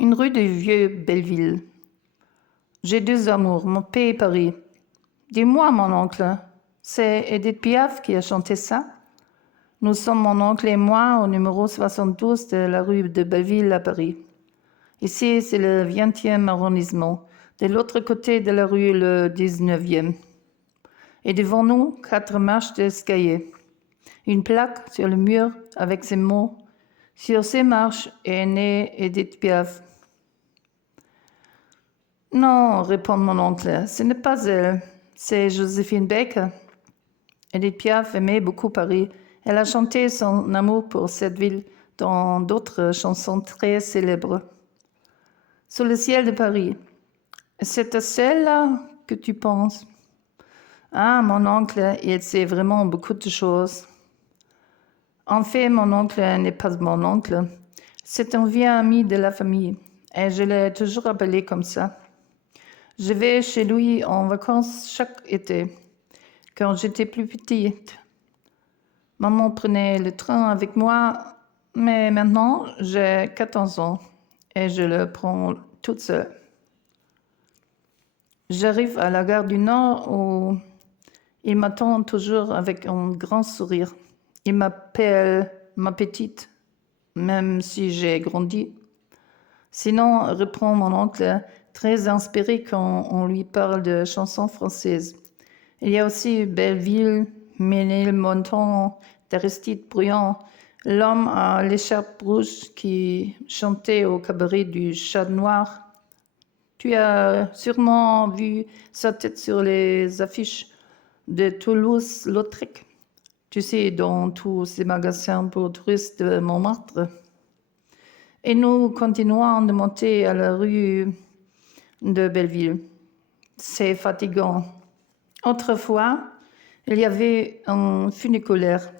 Une rue de vieux Belleville. J'ai deux amours, mon pays et Paris. Dis-moi, mon oncle, c'est Edith Piaf qui a chanté ça? Nous sommes, mon oncle et moi, au numéro 72 de la rue de Belleville à Paris. Ici, c'est le 20e arrondissement. De l'autre côté de la rue, le 19e. Et devant nous, 4 marches d'escalier. Une plaque sur le mur avec ces mots. Sur ces marches est née Edith Piaf. Non, répond mon oncle, ce n'est pas elle, c'est Joséphine Baker. Edith Piaf aimait beaucoup Paris. Elle a chanté son amour pour cette ville dans d'autres chansons très célèbres. Sous le ciel de Paris. C'est à celle-là que tu penses? Ah, mon oncle, il sait vraiment beaucoup de choses. En fait, mon oncle n'est pas mon oncle. C'est un vieux ami de la famille, et je l'ai toujours appelé comme ça. Je vais chez lui en vacances chaque été, quand j'étais plus petite. Maman prenait le train avec moi, mais maintenant j'ai 14 ans et je le prends toute seule. J'arrive à la gare du Nord où il m'attend toujours avec un grand sourire. Il m'appelle ma petite, même si j'ai grandi. Sinon, reprend mon oncle, très inspiré quand on lui parle de chansons françaises. Il y a aussi Belleville, Ménilmontant, d'Aristide Bruand, l'homme à l'écharpe rouge qui chantait au cabaret du Chat Noir. Tu as sûrement vu sa tête sur les affiches de Toulouse-Lautrec. Tu sais, dans tous ces magasins pour touristes de Montmartre. Et nous continuons de monter à la rue de Belleville. C'est fatigant. Autrefois, il y avait un funiculaire.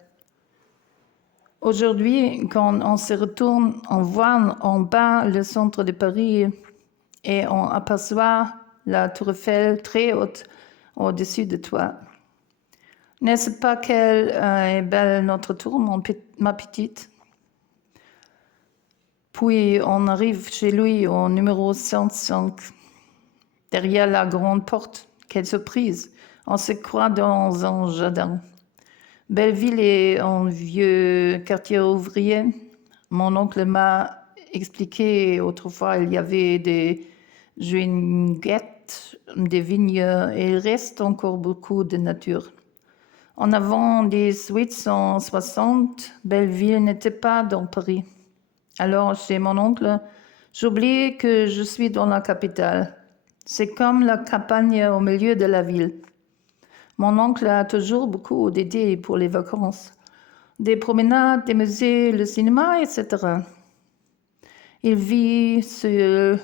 Aujourd'hui, quand on se retourne, on voit en bas le centre de Paris et on aperçoit la tour Eiffel très haute au-dessus de toi. N'est-ce pas qu'elle est belle notre tour, ma petite? Puis on arrive chez lui au numéro 105. Derrière la grande porte, quelle surprise! On se croit dans un jardin. Belleville est un vieux quartier ouvrier. Mon oncle m'a expliqué autrefois il y avait des guinguettes, des vignes et il reste encore beaucoup de nature. En avant 1860, Belleville n'était pas dans Paris. Alors, chez mon oncle, j'oublie que je suis dans la capitale. C'est comme la campagne au milieu de la ville. Mon oncle a toujours beaucoup d'idées pour les vacances. Des promenades, des musées, le cinéma, etc. Il vit seul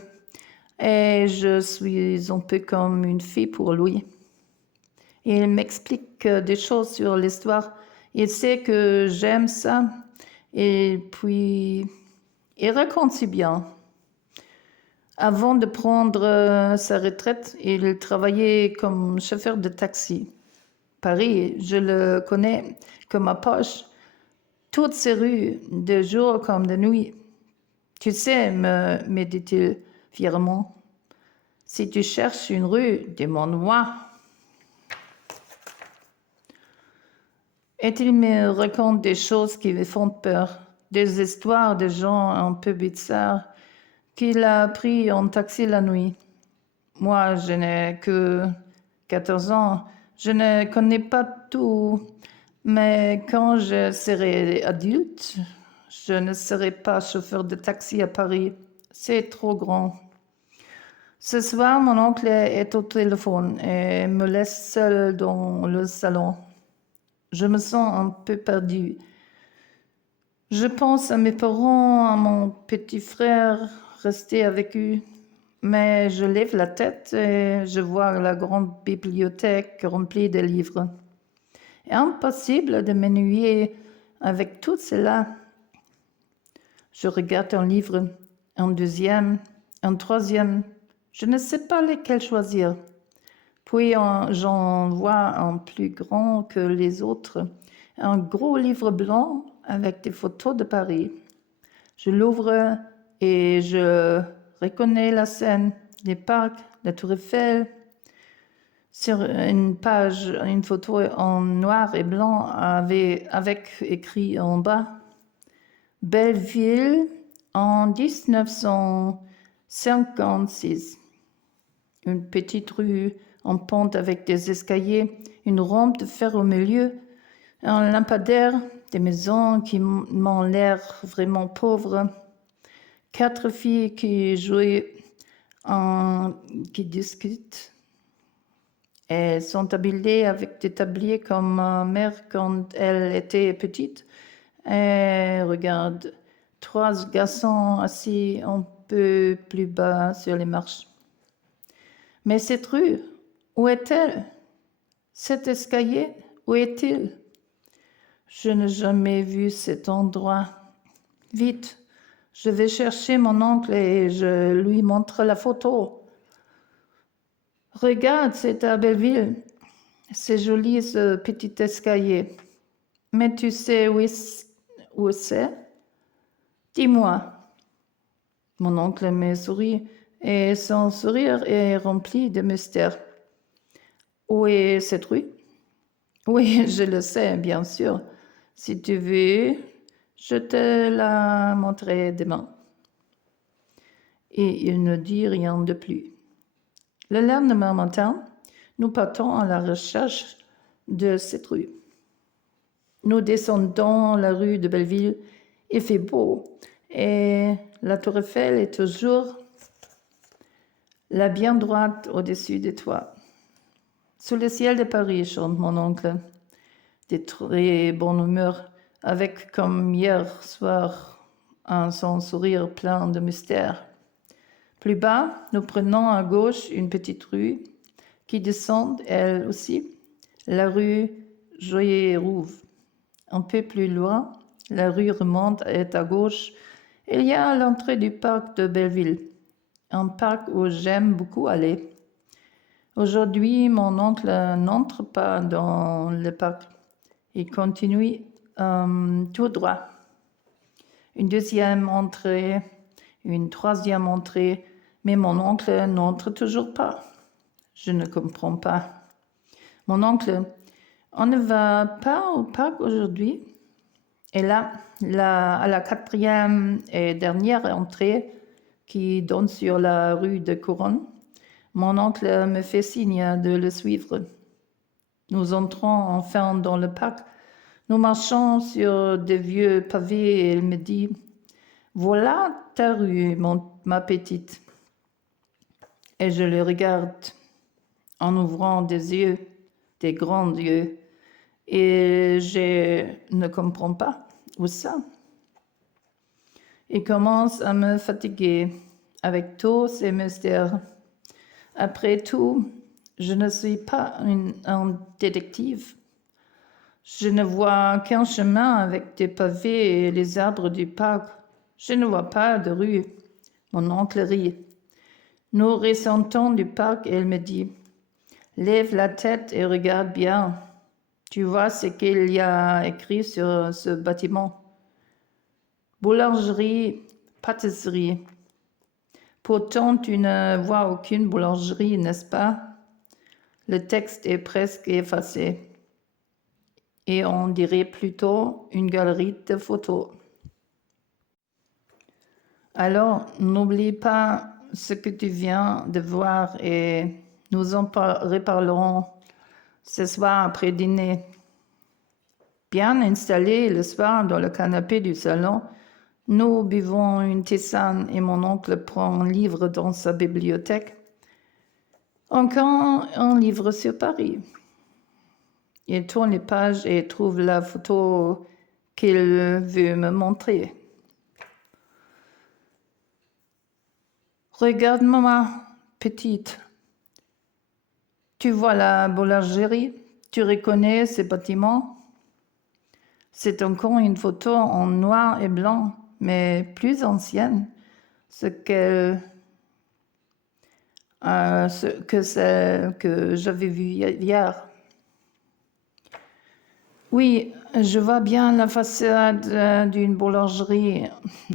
et je suis un peu comme une fille pour lui. Il m'explique des choses sur l'histoire. Il sait que j'aime ça. Et puis, il raconte si bien. Avant de prendre sa retraite, il travaillait comme chauffeur de taxi. Paris, je le connais comme ma poche. Toutes ces rues, de jour comme de nuit. Tu sais, me dit-il fièrement, si tu cherches une rue, demande-moi. Et il me raconte des choses qui me font peur, des histoires de gens un peu bizarres qu'il a pris en taxi la nuit. Moi, je n'ai que 14 ans, je ne connais pas tout, mais quand je serai adulte, je ne serai pas chauffeur de taxi à Paris. C'est trop grand. Ce soir, mon oncle est au téléphone et me laisse seule dans le salon. Je me sens un peu perdue. Je pense à mes parents, à mon petit frère, rester avec eux. Mais je lève la tête et je vois la grande bibliothèque remplie de livres. Impossible de m'ennuyer avec tout cela. Je regarde un livre, un deuxième, un troisième. Je ne sais pas lesquels choisir. Puis j'en vois un plus grand que les autres, un gros livre blanc avec des photos de Paris. Je l'ouvre et je reconnais la scène, les parcs, la Tour Eiffel. Sur une page, une photo en noir et blanc avec écrit en bas « Belleville en 1956 ». Une petite rue en pente avec des escaliers, une rampe de fer au milieu, un lampadaire, des maisons qui m'ont l'air vraiment pauvres, 4 filles qui jouent, qui discutent. Elles sont habillées avec des tabliers comme ma mère quand elle était petite. Et regarde, 3 garçons assis un peu plus bas sur les marches. Mais cette rue, où est-elle? Cet escalier, où est-il? Je n'ai jamais vu cet endroit. Vite, je vais chercher mon oncle et je lui montre la photo. Regarde, c'est à Belleville. C'est joli ce petit escalier. Mais tu sais où c'est? Dis-moi. Mon oncle me sourit et son sourire est rempli de mystère. Où est cette rue? Oui, je le sais, bien sûr. Si tu veux, je te la montrerai demain. Et il ne dit rien de plus. Le lendemain matin, nous partons à la recherche de cette rue. Nous descendons la rue de Belleville. Il fait beau et la Tour Eiffel est toujours là bien droite au-dessus des toits. Sous le ciel de Paris, chante mon oncle, de très bonne humeur, avec comme hier soir son sourire plein de mystère. Plus bas, nous prenons à gauche une petite rue qui descend, elle aussi, la rue Joyer-Rouve. Un peu plus loin, la rue remonte et à gauche, il y a l'entrée du parc de Belleville, un parc où j'aime beaucoup aller. Aujourd'hui, mon oncle n'entre pas dans le parc. Il continue tout droit. Une deuxième entrée, une troisième entrée, mais mon oncle n'entre toujours pas. Je ne comprends pas. Mon oncle, on ne va pas au parc aujourd'hui? Et là, à la 4e et dernière entrée qui donne sur la rue de Couronne, mon oncle me fait signe de le suivre. Nous entrons enfin dans le parc. Nous marchons sur des vieux pavés et il me dit « Voilà ta rue, ma petite. » Et je le regarde en ouvrant des yeux, des grands yeux, et je ne comprends pas où ça. Il commence à me fatiguer avec tous ces mystères. Après tout, je ne suis pas un détective. Je ne vois qu'un chemin avec des pavés et les arbres du parc. Je ne vois pas de rue. Mon oncle rit. Nous ressentons du parc et il me dit « Lève la tête et regarde bien. Tu vois ce qu'il y a écrit sur ce bâtiment. Boulangerie, pâtisserie. Pourtant, tu ne vois aucune boulangerie, n'est-ce pas? Le texte est presque effacé. Et on dirait plutôt une galerie de photos. Alors, n'oublie pas ce que tu viens de voir et nous en reparlerons ce soir après dîner. Bien installés le soir dans le canapé du salon, nous buvons une tisane et mon oncle prend un livre dans sa bibliothèque. Encore un livre sur Paris. Il tourne les pages et trouve la photo qu'il veut me montrer. Regarde-moi, petite. Tu vois la boulangerie? Tu reconnais ces bâtiments? C'est encore une photo en noir et blanc, mais plus ancienne que celle que j'avais vue hier. Oui, je vois bien la façade d'une boulangerie.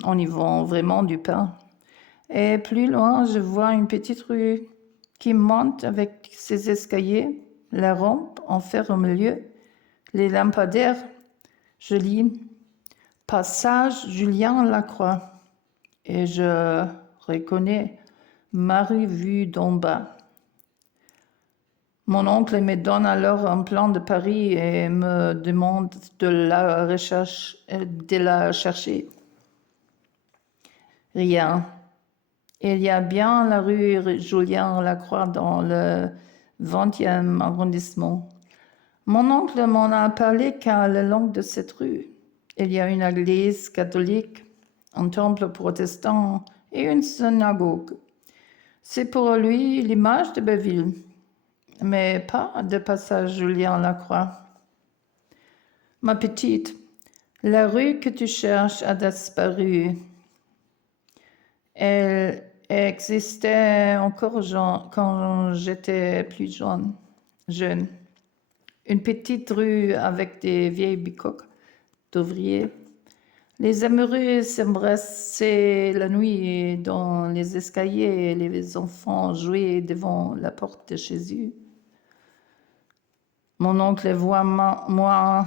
On y vend vraiment du pain. Et plus loin, je vois une petite rue qui monte avec ses escaliers, la rampe en fer au milieu, les lampadaires. Je lis « Passage Julien Lacroix » et je reconnais ma rue vue d'en bas. Mon oncle me donne alors un plan de Paris et me demande de la chercher. Rien. Il y a bien la rue Julien Lacroix dans le 20e arrondissement. Mon oncle m'en a parlé qu'à le long de cette rue, il y a une église catholique, un temple protestant et une synagogue. C'est pour lui l'image de Belleville, mais pas de passage Julien Lacroix. Ma petite, la rue que tu cherches a disparu. Elle existait encore quand j'étais plus jeune. Une petite rue avec des vieilles bicoques d'ouvriers. Les amoureux s'embrassaient la nuit dans les escaliers et les enfants jouaient devant la porte de Jésus. Mon oncle voit moi,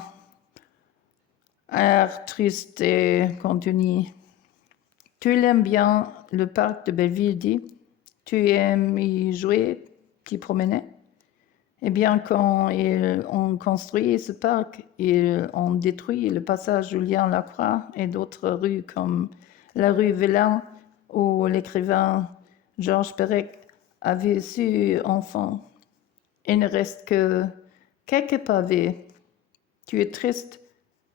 air triste et continue. Tu l'aimes bien, le parc de Belleville, dit. Tu aimes y jouer, t'y promener? Eh bien, quand ils ont construit ce parc, ils ont détruit le passage Julien Lacroix et d'autres rues comme la rue Vélin où l'écrivain Georges Perec a vécu enfant. Il ne reste que quelques pavés. Tu es triste?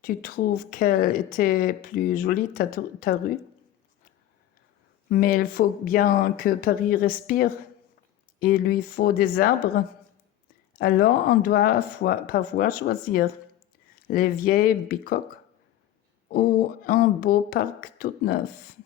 Tu trouves qu'elle était plus jolie, ta rue? Mais il faut bien que Paris respire. Il lui faut des arbres. Alors on doit parfois choisir les vieilles bicoques ou un beau parc tout neuf.